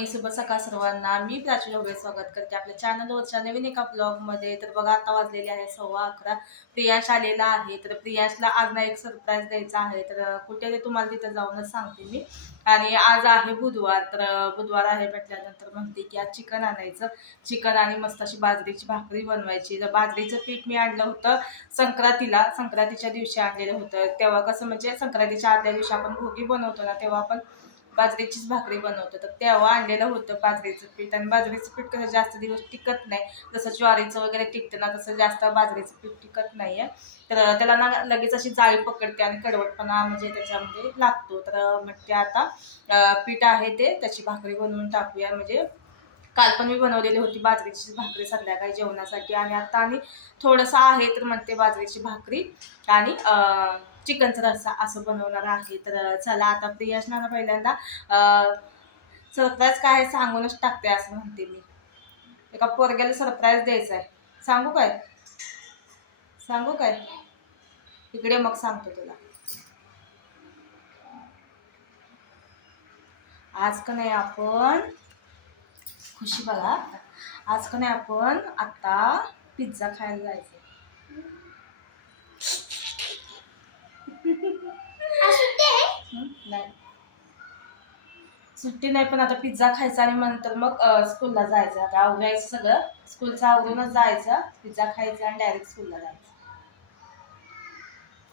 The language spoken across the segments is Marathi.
मॉर्निंग शुभ सकाळ सर्वांना. मी प्राची ढोबळे स्वागत करते. आपल्या चॅनलवरच्या नवीन एका ब्लॉगमध्ये तर बघा आता वाजलेले आहे सव्वा अकरा. प्रियाश आलेला आहे. तर प्रियाशला आज ना एक सरप्राईज द्यायचा आहे. तर कुठे ते तुम्हाला तिथं जाऊनच सांगते मी. आणि आज आहे बुधवार. तर बुधवार आहे म्हटल्यानंतर म्हणते की आज चिकन आणायचं. चिकन आणि मस्त अशी बाजरीची भाकरी बनवायची. तर बाजरीचं पीठ मी आणलं होतं संक्रांतीला. संक्रांतीच्या दिवशी आणलेलं होतं. तेव्हा कसं म्हणजे संक्रांतीच्या आदल्या दिवशी आपण भोगी बनवतो ना तेव्हा आपण बाजरीचीच भाकरी बनवतो. तर तेव्हा आणलेलं होतं बाजरीचं पीठ. आणि बाजरीचं पीठ कसं जास्त दिवस टिकत नाही. जसं ज्वारीचं वगैरे टिकतं ना तसं जास्त बाजरीचं पीठ टिकत नाही आहे तर त्याला ना लगेच अशी जाळी पकडते आणि कडवटपणा म्हणजे त्याच्यामध्ये लागतो. तर म्हणते आता पीठ आहे ते त्याची भाकरी बनवून टाकूया. म्हणजे काल पण मी बनवलेली होती बाजरीची भाकरी संध्याकाळी जेवणासाठी. आणि आता आणि थोडंसं आहे तर म्हणते बाजरीची भाकरी. आणि चिकनचा रस्सा असं बनवणार आहे. तर चला आता प्रियाशना ना पहिल्यांदा सरप्राईज काय आहे सांगूनच टाकते असं म्हणते मी. एका पोरग्याला सरप्राईज द्यायचा आहे. सांगू काय? सांगू काय? इकडे मग सांगतो तुला. आज का नाही आपण खुशी बघा. आज का नाही आपण आत्ता पिझ्झा खायला जायचं हं? नाही सुट्टी नाही. पण आता पिझ्झा खायचा आणि नंतर मग स्कूलला जायचं. आता आवरायचं सगळं. स्कूलचं आवरूनच जायचं. पिझ्झा खायचा आणि डायरेक्ट स्कूलला जायचं.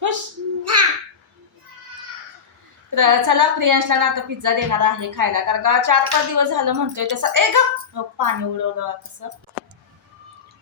खुश? तर चला प्रियांशला ना आता पिझ्झा देणार आहे खायला. कारण का चार पाच दिवस झालं म्हणतोय तसं. ए ग पाणी उडवलं कसं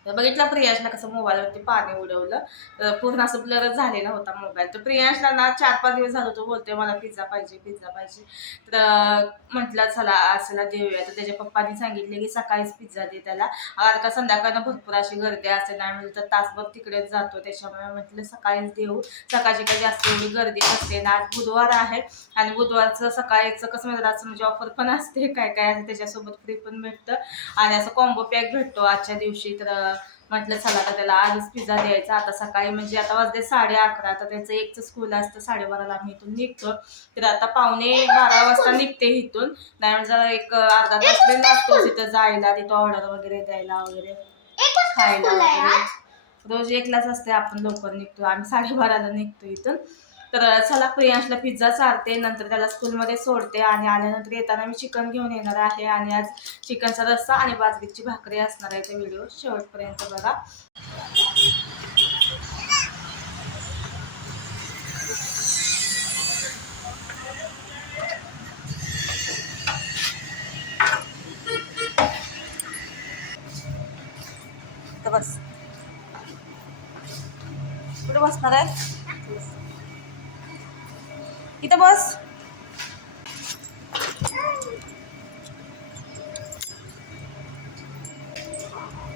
तर बघितलं प्रियांशला कसं मोबाईलवरती पाणी उडवलं. तर पूर्ण असं ब्लर झालेला होता मोबाईल. तर प्रियांशला ना चार पाच दिवस झालं तो बोलतोय मला पिझ्झा पाहिजे पिझ्झा पाहिजे. तर म्हटलं चला असला देऊया. तर त्याच्या पप्पांनी सांगितले की सकाळीच पिझ्झा दे त्याला. आता का संध्याकाळनं भरपूर अशी गर्दी असते नाही म्हणजे तर तासभर तिकडेच जातो. त्याच्यामुळे म्हटलं सकाळीच देऊ. सकाळची काही जास्त एवढी गर्दी असते ना आज बुधवार आहे आणि बुधवारचं सकाळीचं कसं म्हणतात असं म्हणजे ऑफर पण असते काय काय त्याच्यासोबत फ्री पण भेटतं. आणि असं कॉम्बो पॅक भेटतो आजच्या दिवशी. तर म्हटलं चला आता त्याला आजच पिझ्झा द्यायचा. आता सकाळी म्हणजे आता वाजले साडे अकरा. तर त्याचं एकचं स्कूल असतं साडेबाराला आम्ही इथून निघतो. तर आता पावणे बारा वाजता निघते इथून. नाही म्हणजे एक अर्धा तास तरी लागतो तिथं जायला तिथं ऑर्डर वगैरे द्यायला वगैरे. खायला वगैरे. रोज एकलाच असते आपण लवकर निघतो. आम्ही साडेबाराला निघतो इथून. तर चला प्रियांशला पिझ्झा चारते नंतर त्याला स्कूलमध्ये सोडते आणि आल्यानंतर येताना मी चिकन घेऊन येणार आहे आणि आज चिकनचा रस्सा आणि बाजरीची भाकरी असणार आहे. ते व्हिडिओ शेवटपर्यंत बघा. तर बस. कुठे बसणार आहे? इथं बस.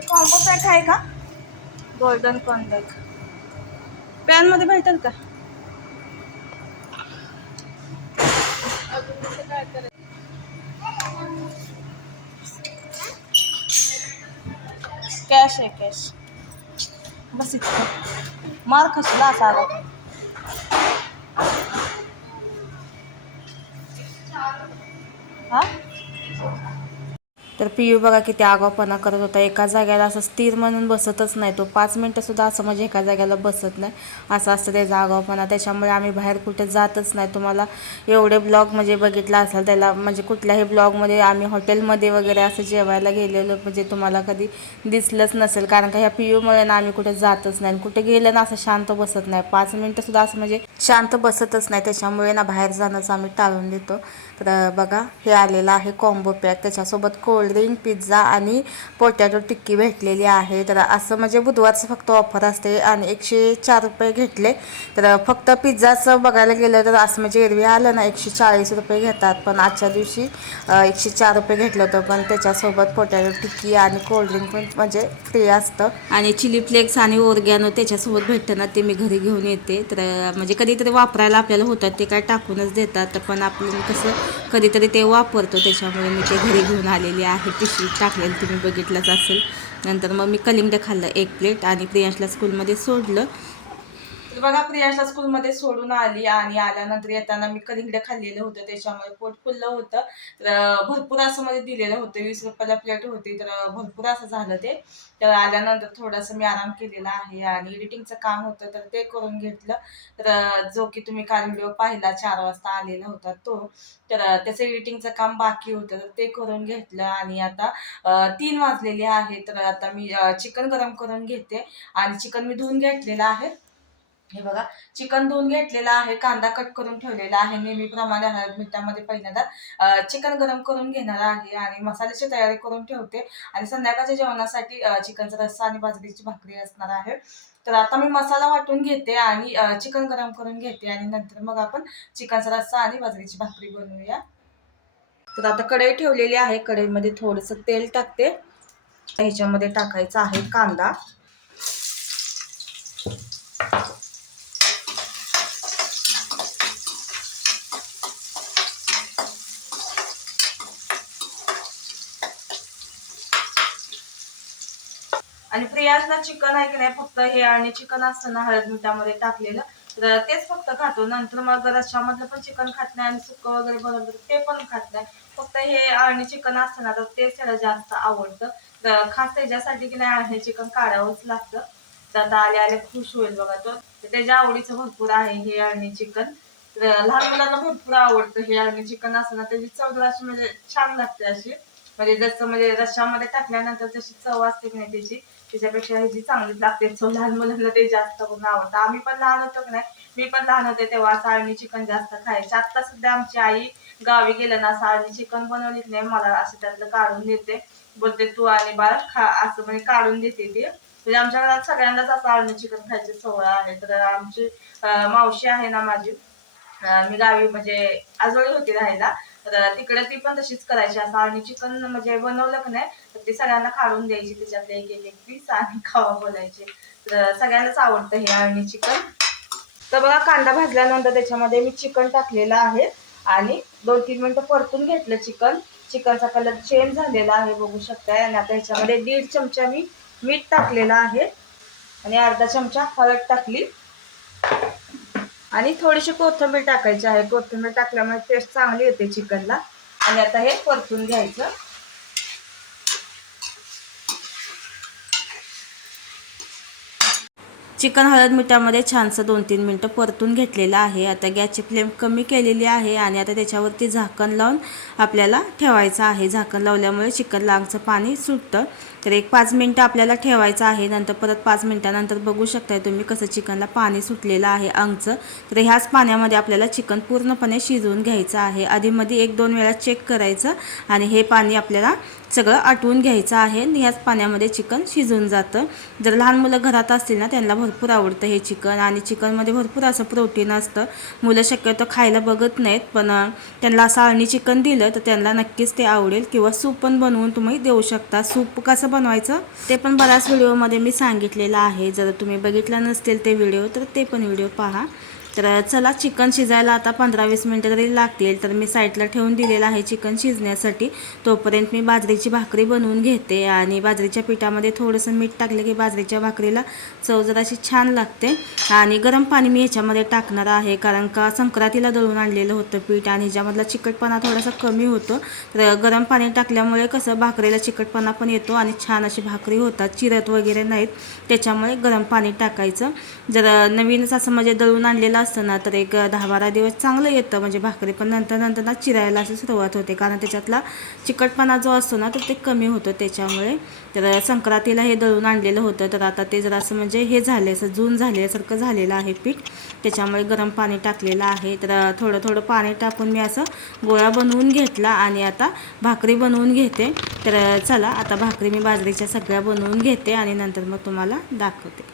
कॉम्बो पॅक आहे का? गोल्डन कॉन्डॅक पॅनमध्ये भेटेल का? कॅश आहे कॅश बस इथं. मार खसला असा तर पियू बघा किती आगावपणा करत होता. एका जाग्याला असं स्थिर म्हणून बसतच नाही तो. पाच मिनटंसुद्धा असं म्हणजे एका जाग्याला बसत नाही. असं असतं त्याचा आगावपणा त्याच्यामुळे आम्ही बाहेर कुठे जातच नाही. तुम्हाला एवढे ब्लॉग म्हणजे बघितला असाल त्याला म्हणजे कुठल्याही ब्लॉगमध्ये आम्ही हॉटेलमध्ये वगैरे असं जेवायला गेलेलो म्हणजे तुम्हाला कधी दिसलंच नसेल. कारण का ह्या पियूमुळे ना आम्ही कुठे जातच नाही. आणि कुठे गेलं ना असं शांत बसत नाही. पाच मिनटंसुद्धा असं म्हणजे शांत बसतच नाही. त्याच्यामुळे ना बाहेर जाणंच आम्ही टाळून देतो. तर बघा हे आलेलं आहे कॉम्बो पॅक त्याच्यासोबत कोल्ड्रिंक पिझ्झा आणि पोटॅटो टिक्की भेटलेली आहे. तर असं म्हणजे बुधवारचं फक्त ऑफर असते आणि एकशे चार रुपये घेतले. तर फक्त पिझ्झाचं बघायला गेलं तर असं म्हणजे एरवी आलं ना एकशे चाळीस रुपये घेतात. पण आजच्या दिवशी एकशे चार रुपये घेतलं होतं. पण त्याच्यासोबत पोटॅटो टिक्की आणि कोल्ड्रिंक पण म्हणजे फ्री असतं. आणि चिली फ्लेक्स आणि ओरगॅनो त्याच्यासोबत भेटतं ना ते मी घरी घेऊन येते. तर म्हणजे कधीतरी वापरायला आपल्याला होतात ते काय टाकूनच देतात. पण आपण कसं कधीतरी ते वापरतो त्याच्यामुळे मी ते घरी घेऊन आलेली आहे. पिशवी टाकलेली तुम्ही बघितलंच असेल. नंतर मग मी कलिंगड खाल्लं एक प्लेट आणि प्रियांशला स्कूलमध्ये सोडलं. तर बघा प्रियाशा स्कूलमध्ये सोडून आली आणि आल्यानंतर येताना मी कलिंगड खाल्लेलं होतं त्याच्यामुळे पोट फुललं होतं. तर भरपूर असं मध्ये दिलेलं होतं वीस रुपयाला प्लेट होती तर भरपूर असं झालं ते. तर आल्यानंतर थोडंसं मी आराम केलेला आहे आणि एडिटिंगचं काम होतं तर ते करून घेतलं. तर जो की तुम्ही काल व्हिडिओ पाहिला चार वाजता आलेला होता तो. तर त्याचं एडिटिंगचं काम बाकी होतं तर ते करून घेतलं आणि आता तीन वाजलेले आहे तर आता मी चिकन गरम करून घेते आणि चिकन मी धुवून घेतलेलं आहे. हे बघा चिकन धुवून घेतलेला आहे कांदा कट करून ठेवलेला आहे नेहमीप्रमाणे हळद मिठामध्ये पहिल्यांदा चिकन गरम करून घेणार आहे आणि मसाल्याची तयारी करून ठेवते. आणि संध्याकाळच्या जेवणासाठी चिकनचा रस्सा आणि बाजरीची भाकरी असणार आहे. तर आता मी मसाला वाटून घेते आणि चिकन गरम करून घेते आणि नंतर मग आपण चिकनचा रस्सा आणि बाजरीची भाकरी बनवूया. तर आता कढई ठेवलेली आहे. कढईमध्ये थोडंसं तेल टाकते. ह्याच्यामध्ये टाकायचं आहे कांदा. आणि प्रियाजला चिकन आहे की नाही फक्त हे आणि चिकन असतं ना हळद मिठामध्ये टाकलेलं. तर तेच फक्त खातो. नंतर मग रश्श्यामधलं पण चिकन खात नाही आणि सुक्क वगैरे बनवलं ते पण खात नाही. फक्त हे आणि चिकन असतं ना तर तेच त्याला जास्त आवडतं. तर खास त्याच्यासाठी की नाही आणि चिकन काढावंच लागतं. तर आता आले आले खुश होईल बघा तो. त्याच्या आवडीचं भरपूर आहे हे आणि चिकन. लहान मुलांना भरपूर आवडतं हे आणि चिकन असतं ना त्याची चव अशी म्हणजे छान लागते अशी. म्हणजे जसं म्हणजे रश्श्यामध्ये टाकल्यानंतर जशी चव असते की नाही त्याची. त्याच्यापेक्षा ह्याची चांगलीच लागते. सो लहान मुलांना ते जास्त करून आवडतं. आम्ही पण लहान होतो की नाही मी पण लहान होते तेव्हा साळणी चिकन जास्त खायचे. आता सुद्धा आमची आई गावी गेलं ना साळणी चिकन बनवली नाही मला असं त्यातलं काढून देते. बोलते तू आणि बाळ खा असं म्हणजे काढून देते ते. म्हणजे आमच्या घरात सगळ्यांनाच असं आळणी चिकन खायची सवय आहे. तर आमची मावशी आहे ना माझी मी गावी म्हणजे आजोळी होती राहायला. तर तिकडे ती पण तशीच करायची. असं आणि चिकन म्हणजे बनवलं की नाही तर ती सगळ्यांना काढून द्यायची. त्याच्यातले एक एक पीस आणि खावा बोलायचे. तर सगळ्यांनाच आवडतं हे आणि चिकन. तर बघा कांदा भाजल्यानंतर त्याच्यामध्ये मी चिकन टाकलेलं आहे. आणि दोन तीन मिनटं परतून घेतलं चिकन. चिकनचा कलर चेंज झालेला आहे बघू शकताय. आणि आता ह्याच्यामध्ये दीड चमचा मी मीठ टाकलेलं आहे. आणि अर्धा चमचा हळद टाकली. आणि थोडीशी कोथिंबीर टाकायची आहे. कोथिंबीर टाकल्यामुळे टेस्ट चांगली येते चिकनला. आणि आता हे परतून घ्यायचं. चिकन हळद मिठामध्ये छानसं दोन तीन मिनटं परतून घेतलेलं आहे. आता गॅसची फ्लेम कमी केलेली आहे आणि आता त्याच्यावरती झाकण लावून आपल्याला ठेवायचं आहे. झाकण लावल्यामुळे चिकन लांगचं पाणी सुटतं. तर एक पाच मिनटं आपल्याला ठेवायचं आहे. नंतर परत पाच मिनटानंतर बघू शकताय तुम्ही कसं चिकनला पाणी सुटलेलं आहे अंगचं. तर ह्याच पाण्यामध्ये आपल्याला चिकन पूर्णपणे शिजवून घ्यायचं आहे. आधीमध्ये एक दोन वेळा चेक करायचं आणि हे पाणी आपल्याला सगळं आटवून घ्यायचं आहे ह्याच पाण्यामध्ये चिकन शिजून जातं. जर लहान मुलं घरात असतील ना त्यांना भरपूर आवडतं हे चिकन आणि चिकनमध्ये भरपूर असं प्रोटीन असतं. मुलं शक्यतो खायला बघत नाहीत पण त्यांना असं अळणी चिकन दिलं तर त्यांना नक्कीच ते आवडेल किंवा सूप पण बनवून तुम्ही देऊ शकता. सूप कसं बनवायचं ते पण बऱ्याच व्हिडिओमध्ये मी सांगितलेलं आहे. जर तुम्ही बघितलं नसतील ते व्हिडिओ तर ते पण व्हिडिओ पहा. तर चला चिकन शिजायला आता पंधरा वीस मिनटं तरी लागतील. तर मी साईडला ठेवून दिलेलं आहे चिकन शिजण्यासाठी. तोपर्यंत मी बाजरीची भाकरी बनवून घेते आणि बाजरीच्या पिठामध्ये थोडंसं मीठ टाकलं की बाजरीच्या भाकरीला चव जराशी छान लागते. आणि गरम पाणी मी ह्याच्यामध्ये टाकणार आहे कारण का संक्रांतीला दळून आणलेलं होतं पीठ आणि ह्याच्यामधला चिकटपणा थोडासा कमी होतो. तर गरम पाणी टाकल्यामुळे कसं भाकरीला चिकटपणा पण येतो आणि छान अशी भाकरी होतात चिरत वगैरे नाहीत. त्याच्यामुळे गरम पाणी टाकायचं. जर नवीनच असं म्हणजे दळून आणलेलं असतं ना तर एक दहा बारा दिवस चांगलं येतं. म्हणजे भाकरी पण नंतर नंतर ना चिरायला असं सुरुवात होते. कारण त्याच्यातला चिकटपणा जो असतो ना तर ते कमी होतं त्याच्यामुळे. तर संक्रांतीला हे दळून आणलेलं होतं. तर आता ते जर असं म्हणजे हे झाले असं जून झाल्यासारखं झालेलं आहे पीठ. त्याच्यामुळे गरम पाणी टाकलेलं आहे. तर थोडं थोडं पाणी टाकून मी असं गोळा बनवून घेतला आणि आता भाकरी बनवून घेते. तर चला आता भाकरी मी बाजरीच्या सगळ्या बनवून घेते आणि नंतर मग तुम्हाला दाखवते.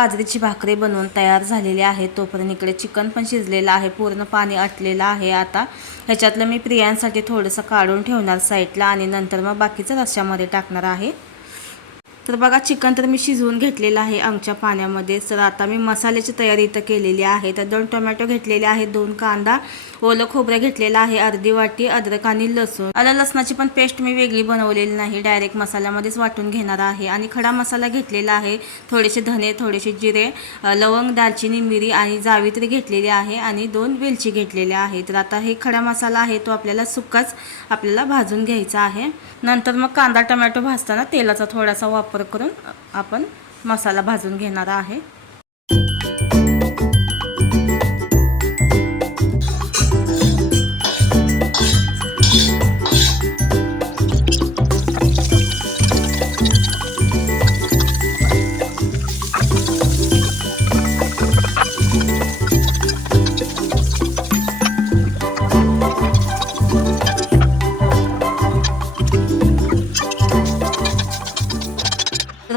बाजरीची भाकरी बनवून तयार झालेली आहे. तोपर्यंत इकडे चिकन पण शिजलेलं आहे. पूर्ण पाणी आटलेलं आहे. आता ह्याच्यातलं मी प्रियांसाठी थोडंसं काढून ठेवणार साईडला आणि नंतर मग बाकीचं रश्श्यामध्ये टाकणार आहे. तर बघा चिकन तर मी शिजवून घेतलेलं आहे आमच्या पाण्यामध्ये. तर आता मी मसाल्याची तयारी इथं केलेली आहे. तर दोन टोमॅटो घेतलेले आहेत दोन कांदा ओलं खोबरं घेतलेलं आहे अर्धी वाटी अद्रक आणि लसूण. आलं लसणाची पण पेस्ट मी वेगळी बनवलेली नाही. डायरेक्ट मसाल्यामध्येच वाटून घेणार आहे. आणि खडा मसाला घेतलेला आहे थोडेसे धने थोडेसे जिरे लवंग दालचिनी मिरी आणि जावित्री घेतलेली आहे आणि दोन वेलची घेतलेल्या आहे. तर आता हे खडा मसाला आहे तो आपल्याला सुकाच आपल्याला भाजून घ्यायचा आहे. नंतर मग कांदा टोमॅटो भाजताना तेलाचा थोडासा वापर करून आपण मसाला भाजून घेणार आहे.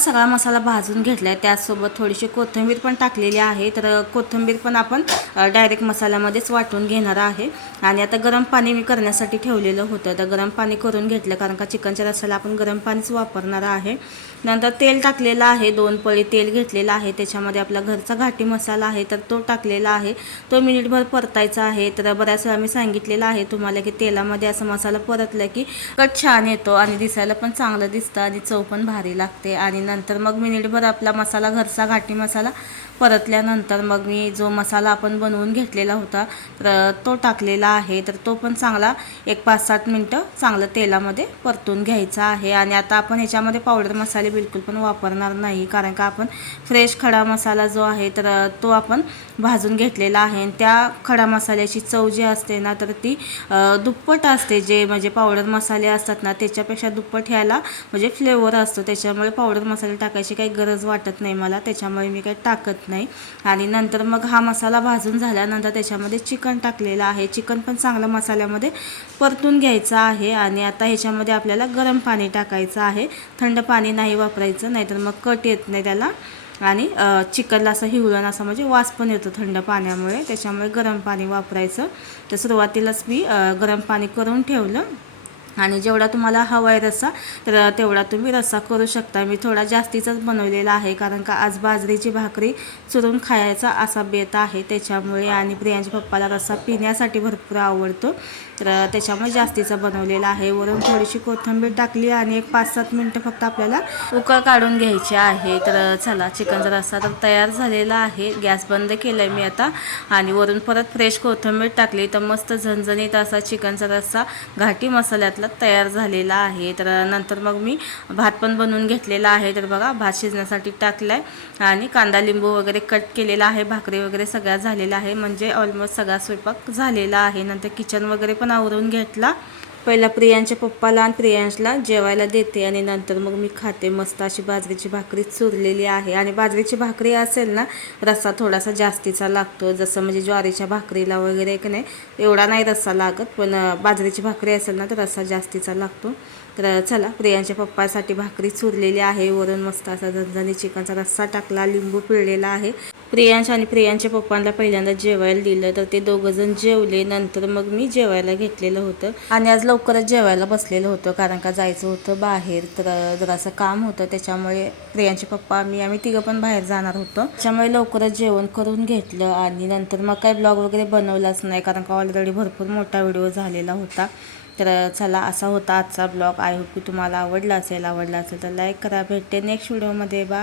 सगळा मसाला भाजून घेतला आहे त्याचसोबत थोडीशी कोथिंबीर पण टाकलेली आहे. तर कोथिंबीर पण आपण डायरेक्ट मसाल्यामध्येच वाटून घेणार आहे. आणि आता गरम पाणी मी करण्यासाठी ठेवलेलं होतं. तर गरम पाणी करून घेतलं कारण का चिकनच्या रसाला आपण गरम पाणीच वापरणार आहे. नंतर तेल टाकलेलं आहे. दोन पळी तेल घेतलेलं आहे. त्याच्यामध्ये आपला घरचा घाटी मसाला आहे तर तो टाकलेला आहे. तो मिनिटभर परतायचा आहे. तर बऱ्याच वेळा मी सांगितलेलं आहे तुम्हाला की तेलामध्ये असा मसाला परतला की कट छान येतो आणि दिसायला पण चांगलं दिसतं आणि चव पण भारी लागते. आणि नंतर मग मिनिटभर आपला मसाला घरचा घाटी मसाला परतल्यानंतर मग मी जो मसाला आपण बनवून घेतलेला होता तर तो टाकलेला आहे. तर तो पण चांगला एक पाच सात मिनटं चांगलं तेलामध्ये परतून घ्यायचा आहे. आणि आता आपण ह्याच्यामध्ये पावडर मसाले बिलकुल पण वापरणार नाही कारण का आपण फ्रेश खडा मसाला जो आहे तर तो आपण भाजून घेतलेला आहे. आणि त्या खडा मसाल्याची चव जी असते ना तर ती दुप्पट असते. जे म्हणजे पावडर मसाले असतात ना त्याच्यापेक्षा दुप्पट ह्याला म्हणजे फ्लेवर असतो. त्याच्यामुळे पावडर मसाले टाकायची काही गरज वाटत नाही मला. त्याच्यामुळे मी काही टाकत नाही. आणि नंतर मग हा मसाला भाजून झाल्यानंतर त्याच्यामध्ये चिकन टाकलेलं आहे. चिकन पण चांगलं मसाल्यामध्ये परतून घ्यायचं आहे. आणि आता ह्याच्यामध्ये आपल्याला गरम पाणी टाकायचं आहे. थंड पाणी नाही वापरायचं नाहीतर मग कट येत नाही त्याला. आणि चिकनला असं हिवळण असं म्हणजे वास पण येतो थंड पाण्यामुळे. त्याच्यामुळे गरम पाणी वापरायचं. तर सुरुवातीलाच मी गरम पाणी करून ठेवलं. आणि जेवढा तुम्हाला हवा आहे रस्सा तर तेवढा तुम्ही रस्सा करू शकता. मी थोडा जास्तीचाच बनवलेला आहे कारण का आज बाजरीची भाकरी चुरून खायचा असा बेत आहे. त्याच्यामुळे आणि प्रियांच्या पप्पाला रस्सा पिण्यासाठी भरपूर आवडतो. तर त्याच्यामुळे जास्तीचा बनवलेला आहे. वरून थोडीशी कोथिंबीर टाकली आणि एक पाच सात मिनटं फक्त आपल्याला उकळ काढून घ्यायची आहे. तर चला चिकनचा रस्सा तर तयार झालेला आहे. गॅस बंद केला आहे मी आता आणि वरून परत फ्रेश कोथिंबीर टाकली तर मस्त झणझणीत असा चिकनचा रस्सा घाटी मसाल्यातला तयार झालेला आहे. तर नंतर मग मी भात पण बनवून घेतलेला आहे. तर बघा भात शिजण्यासाठी टाकला आहे आणि कांदा लिंबू वगैरे कट केलेला आहे. भाकरी वगैरे सगळ्या झालेला आहे. म्हणजे ऑलमोस्ट सगळा स्वयंपाक झालेला आहे. नंतर किचन वगैरे पण आवरून घेतला. पहिला प्रियांच्या पप्पाला आणि प्रियांशला जेवायला देते आणि नंतर मग मी खाते. मस्त अशी बाजरीची भाकरी चुरलेली आहे. आणि बाजरीची भाकरी असेल ना रस्सा थोडासा जास्तीचा लागतो. जसं म्हणजे ज्वारीच्या भाकरीला वगैरे की नाही एवढा नाही रस्सा लागत. पण बाजरीची भाकरी असेल ना तर रस्सा जास्तीचा लागतो. तर चला प्रियांच्या पप्पासाठी भाकरी चुरलेली आहे. वरून मस्त असा झणझणी चिकनचा रस्सा टाकला. लिंबू पिळलेला आहे. प्रियांश आणि प्रियांच्या पप्पांना पहिल्यांदा जेवायला दिलं तर ते दोघंजण जेवले. नंतर मग मी जेवायला घेतलेलं होतं. आणि आज लवकरच जेवायला बसलेलं होतं कारण का जायचं होतं बाहेर. तर जरासं काम होतं त्याच्यामुळे प्रियांचे पप्पा मी आम्ही तिघं पण बाहेर जाणार होतो. त्यामुळे लवकरच जेवण करून घेतलं आणि नंतर मग काही ब्लॉग वगैरे बनवलाच नाही कारण का ऑलरेडी भरपूर मोठा व्हिडिओ झालेला होता. तर चला असा होता आजचा ब्लॉग. आय होप की तुम्हाला आवडला असेल आवडला असेल तर लाईक करा भेटते नेक्स्ट व्हिडिओमध्ये बाय